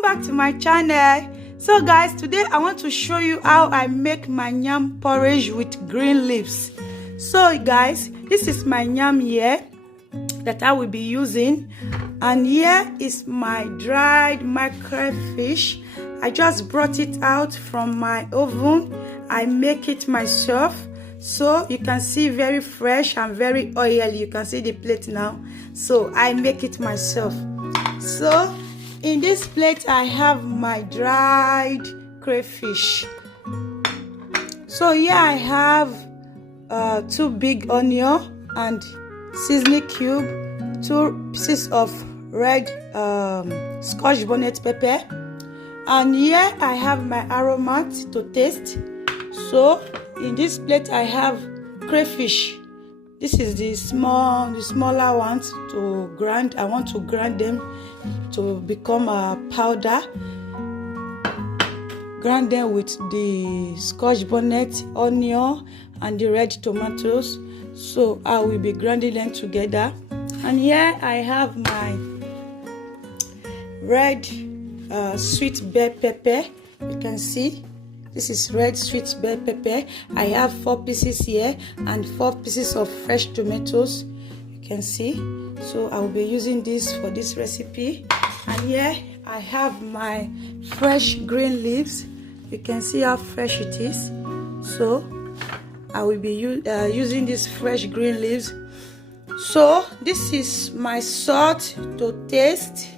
welcome back to my channel. So guys, today I want to show you how I make my yam porridge with green leaves. So guys, this is my yam here that I will be using, and here is my dried mackerel fish. I just brought it out from my oven. I make it myself, so you can see very fresh and very oily. You can see the plate now. So I make it myself. So in this plate I have my dried crayfish. So here I have 2 big onion and seasoning cube, 2 pieces of red scotch bonnet pepper, and here I have my aromat to taste. So in this plate I have crayfish. This is the smaller ones to grind. I want to grind them to become a powder. Grind them with the scotch bonnet, onion, and the red tomatoes. So I will be grinding them together. And here I have my red sweet bell pepper. You can see this is red sweet bell pepper. I have 4 pieces here and 4 pieces of fresh tomatoes. You can see. So I will be using this for this recipe. And here I have my fresh green leaves. You can see how fresh it is. So I will be using these fresh green leaves. So this is my salt to taste.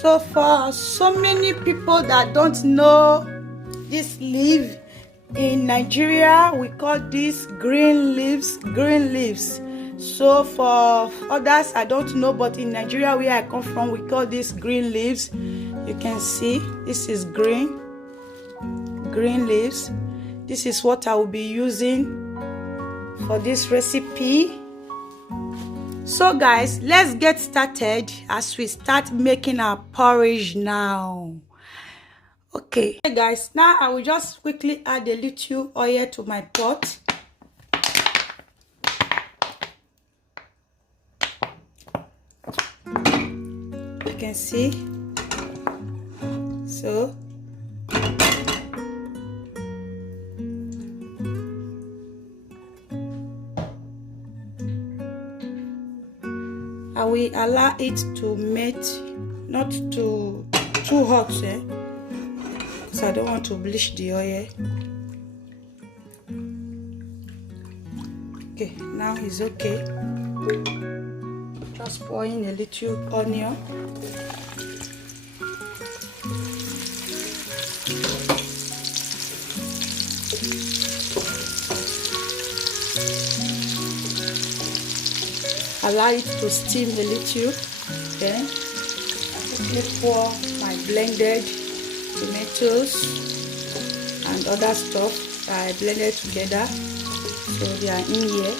So for so many people that don't know this leaf, in Nigeria we call this green leaves. So for others I don't know, but in Nigeria where I come from we call this green leaves. You can see this is green leaves. This is what I will be using for this recipe. So guys, let's get started as we start making our porridge now. Okay guys, now I will just quickly add a little oil to my pot. You can see. So I will allow it to melt, not too hot, because I don't want to bleach the oil. Okay, now it's okay. Just pour in a little onion. Allow it to steam a little. Then I quickly pour my blended tomatoes and other stuff that I blended together. So they are in here.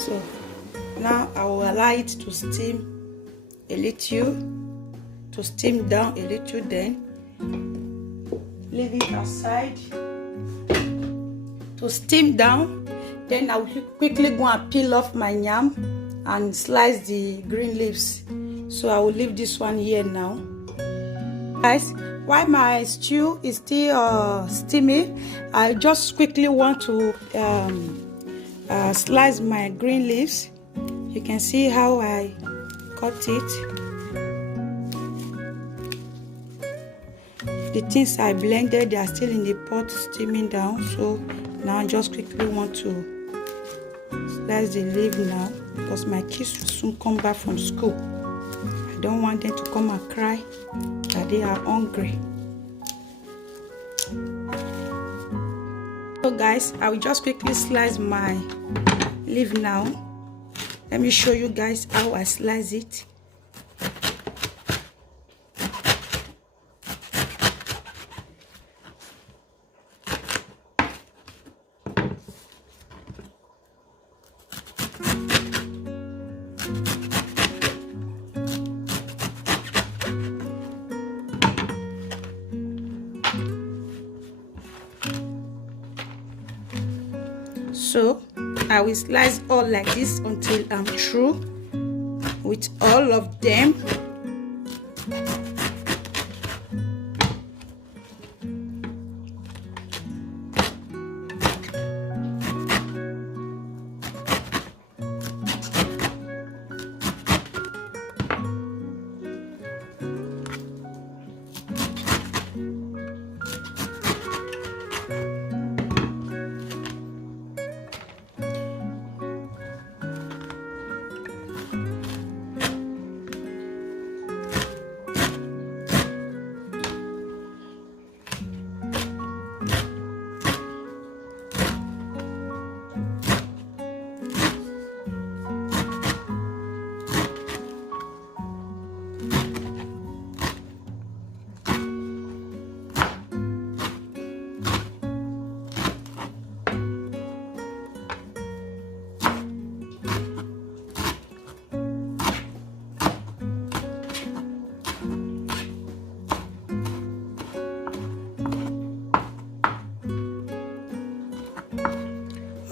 So now I will allow it to steam a little, to steam down a little, then leave it aside to steam down. Then I will quickly go and peel off my yam and slice the green leaves. So I will leave this one here now. Guys, while my stew is still steaming, I just quickly want to slice my green leaves. You can see how I cut it. The things I blended, they are still in the pot steaming down. So now I just quickly want to slice the leaf now, because my kids will soon come back from school. I don't want them to come and cry that they are hungry. So guys, I will just quickly slice my leaf now. Let me show you guys how I slice it. So I will slice all like this until I'm through with all of them.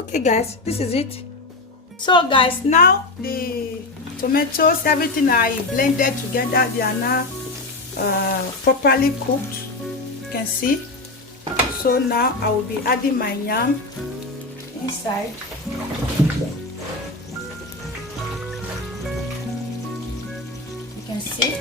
Okay guys, this is it. So guys, now the tomatoes, everything I blended together, they are now properly cooked. You can see. So now I will be adding my yam inside. You can see.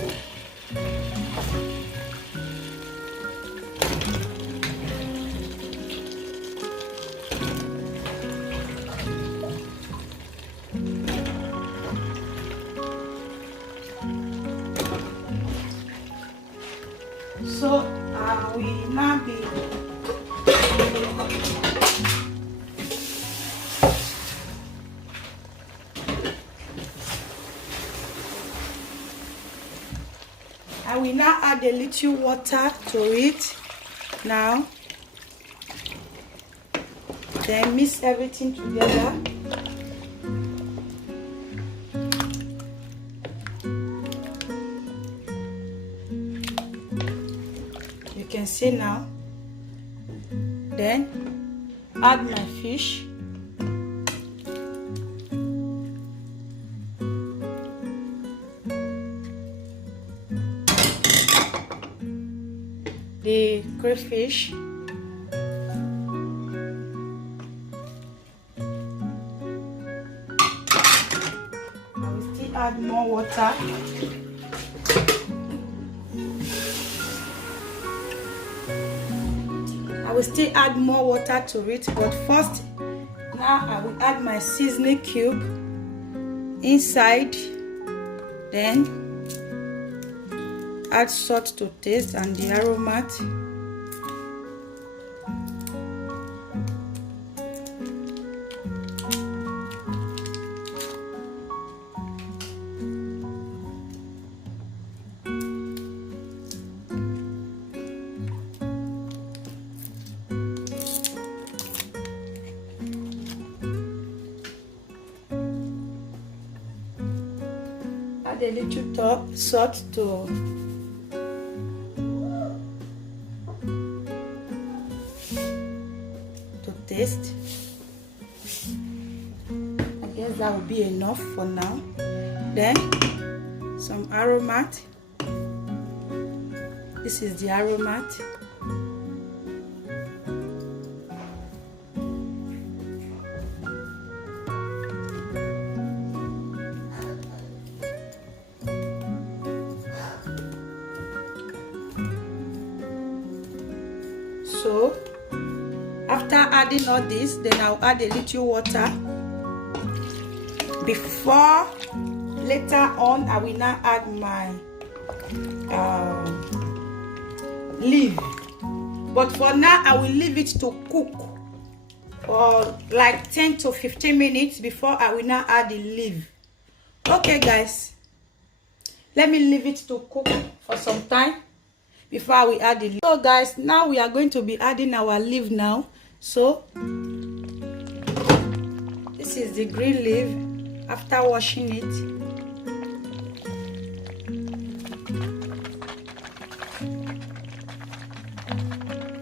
So I will now be add a little water to it now. Then mix everything together. You can see now. Then add my fish. The crayfish. I will still add more water. I will still add more water to it, but first, now I will add my seasoning cube inside. Then add salt to taste and the aromat. Add a little salt to taste. I guess that will be enough for now. Then some aromat. This is the aromat. So after adding all this, then I'll add a little water. Before later on, I will now add my leaf. But for now, I will leave it to cook for like 10 to 15 minutes before I will now add the leaf. Okay, guys, let me leave it to cook for some time before I will add the leaf. So, guys, now we are going to be adding our leaf now. So this is the green leaf after washing it.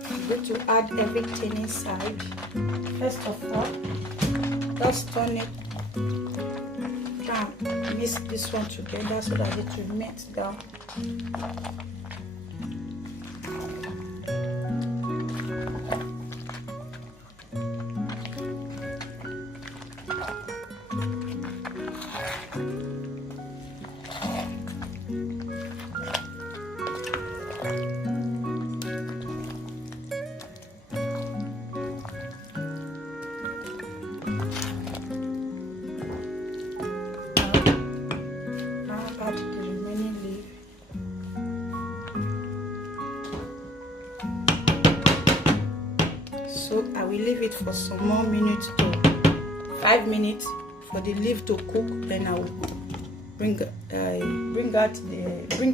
I'm going to add everything inside. First of all, Just turn it. Try and mix this one together so that it will melt down. Add the remaining leaf. So I will leave it for some more minutes, to 5 minutes, for the leaf to cook. Then I will bring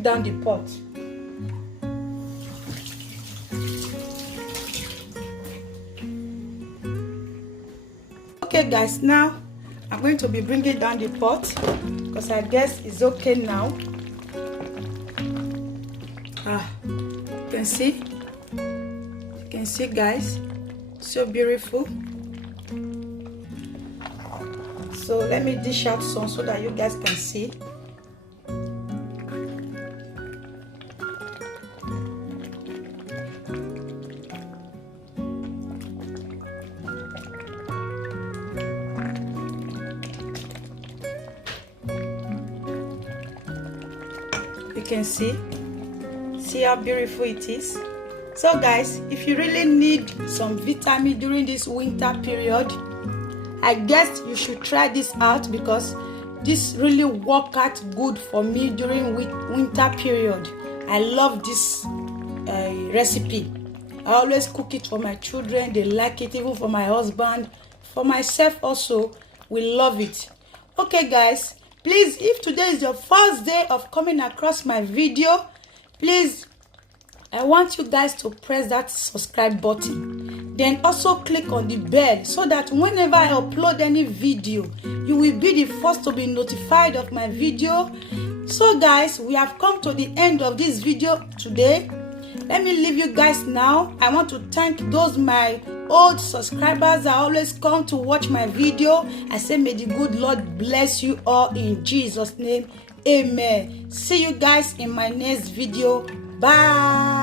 down the pot. Okay guys, now I'm going to be bringing down the pot because I guess it's okay now. You can see guys, so beautiful. So let me dish out some so that you guys can see. You can see how beautiful it is. So guys, if you really need some vitamin during this winter period, I guess you should try this out, because this really worked out good for me during winter period. I love this recipe. I always cook it for my children. They like it, even for my husband, for myself also. We love it. Okay guys, please, if today is your first day of coming across my video, please, I want you guys to press that subscribe button. Then also click on the bell so that whenever I upload any video, you will be the first to be notified of my video. So guys, we have come to the end of this video today. Let me leave you guys now. I want to thank those my old subscribers that always come to watch my video. I say may the good Lord bless you all in Jesus' name. Amen. See you guys in my next video. Bye.